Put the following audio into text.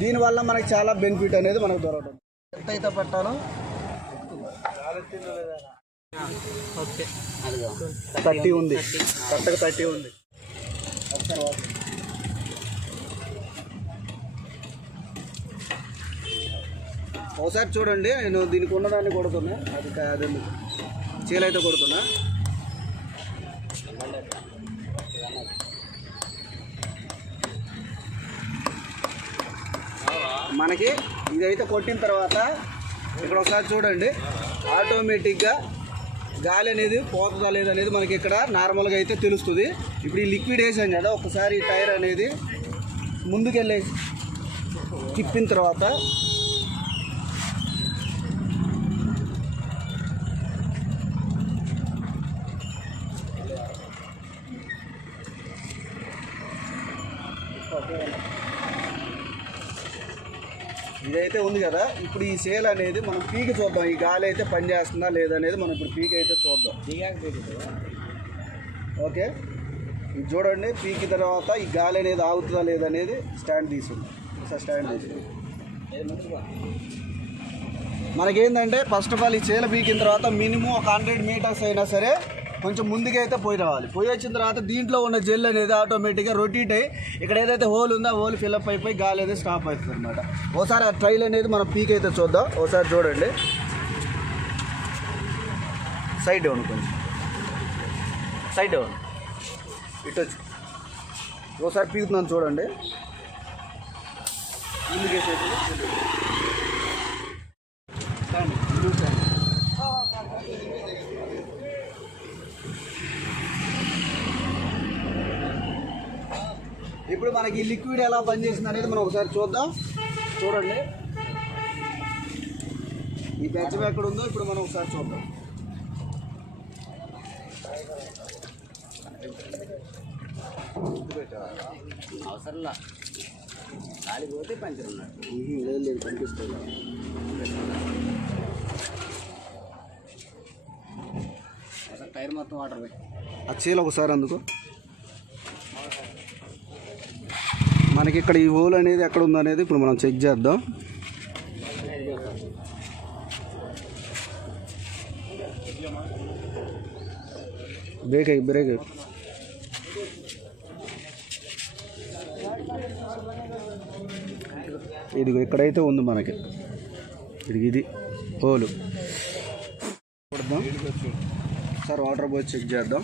దీనివల్ల మనకి చాలా బెనిఫిట్ అనేది మనకు దొరకదు. ఎంత అయితే పెట్టాలో 30 ఉంది, కరెక్ట్గా 30 ఉంది. ఒకసారి చూడండి, నేను దీనికి ఉన్నదాన్ని కొడుతున్నా, అది చీలైతే కొడుతున్నా. మనకి ఇదైతే కొట్టిన తర్వాత ఇక్కడ ఒకసారి చూడండి, ఆటోమేటిక్గా గాలి అనేది పోతుందా లేదనేది మనకి ఇక్కడ నార్మల్గా అయితే తెలుస్తుంది. ఇప్పుడు ఈ లిక్విడ్ వేసాం కదా, ఒకసారి ఈ టైర్ అనేది ముందుకెళ్ళి తిప్పిన తర్వాత ఇదైతే ఉంది కదా, ఇప్పుడు ఈ సేల్ అనేది మనం పీకి చూద్దాం. ఈ గాలి అయితే పనిచేస్తుందా లేదనేది మనం ఇప్పుడు పీకి అయితే చూద్దాం. ఓకే, ఇది చూడండి, పీకి తర్వాత ఈ గాలి అనేది ఆగుతుందా లేదనేది స్టాండ్ తీసుకుంది. స్టాండ్ తీసుకుంది. మనకేంటంటే ఫస్ట్ ఆఫ్ ఆల్ ఈ చీల పీకిన తర్వాత మినిమం ఒక 100 మీటర్స్ అయినా సరే కొంచెం ముందుకైతే పోయి రావాలి. పోయి వచ్చిన తర్వాత దీంట్లో ఉన్న జెల్ అనేది ఆటోమేటిక్గా రొటేట్ అయ్యి ఇక్కడ ఏదైతే హోల్ ఉందో ఆ హోల్ ఫిల్అప్ అయిపోయి గాలి అనేది స్టాప్ అవుతుంది అనమాట. ఒకసారి ఆ ట్రైల్ అనేది మనం పీక్ అయితే చూద్దాం. ఒకసారి చూడండి, సైడ్ డౌన్, కొంచెం సైడ్ డౌన్, ఇటు వచ్చి ఒకసారి పీకుతున్నాను చూడండి. ముందుకేసేది ఇప్పుడు మనకి ఈ లిక్విడ్ ఎలా పనిచేసింది అనేది మనం ఒకసారి చూద్దాం. చూడండి, ఈ బెచ్చం ఎక్కడ ఉందో ఇప్పుడు మనం ఒకసారి చూద్దాం. అవసరంలా గాలి పోతే పంచర్ ఉన్నట్టు లేదు కనిపిస్తుంది. టైర్ మొత్తం వాటర్ ఆ చీల ఒకసారి అందుకు. మనకి ఇక్కడ ఈ హోల్ అనేది ఎక్కడ ఉందో అనేది ఇప్పుడు మనం చెక్ చేద్దాం. బ్రేక్ ఇది ఇక్కడైతే ఉంది మనకి, ఇది హోలు. సార్ వాటర్ పోయి చెక్ చేద్దాం.